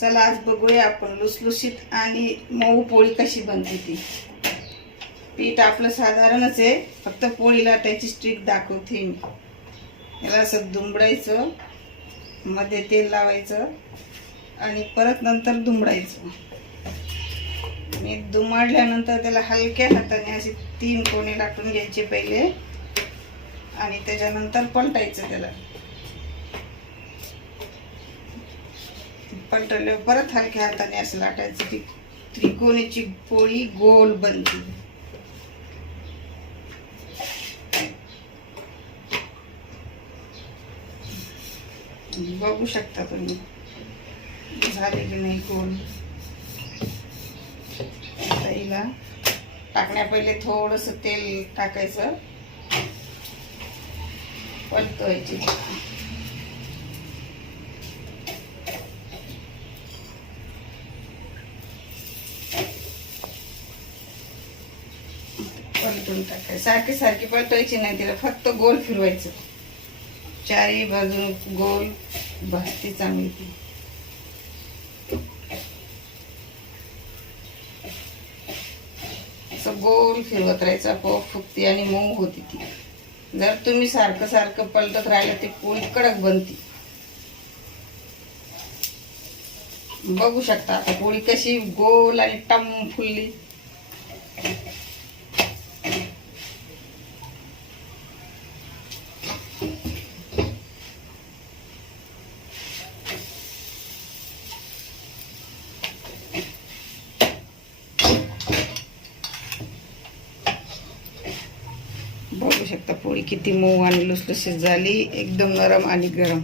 चला आज बघूया आपण लुसलुशीत आणि मऊ पोळी कशी बनते ती। पीठ आपलं साधारणच आहे, फक्त पोळी लाटायची ट्रिक दाखवते मी। याला असं दुमडायचं, मध्ये तेल लावायचं आणि परत नंतर दुमडायचं। आणि दुमडल्यानंतर त्याला हलक्या हाताने असे 3 कोणे लाटून घ्यायचे पहिले आणि त्याच्यानंतर पलटायचं। त्याला पलटल्यावर परत हलक्या हाताने असं लाटायचं की त्रिकोणीची पोळी गोल बनते। बघू शकता तुम्ही झाले की नाही गोल। हिला टाकण्या पहिले थोडंसं तेल टाकायचं, पलटवायची। पलटून टाकायचं, सारखी सारखी पलटवायची नाही, तिला फक्त गोल फिरवायचं, चारी बाजून गोल भाजती चांगली ती। असं गोल फिरवत राहायचं, आपोआप फुगती आणि मऊ होती ती। जर तुम्ही सारखं सारखं पलटत राहिलं ती पोळी कडक बनती। बघू शकता आता पोळी कशी गोल आणि टम फुलली। बघू शकता पोळी किती मऊ आणि लुसलुशीत झाली, एकदम नरम आणि गरम।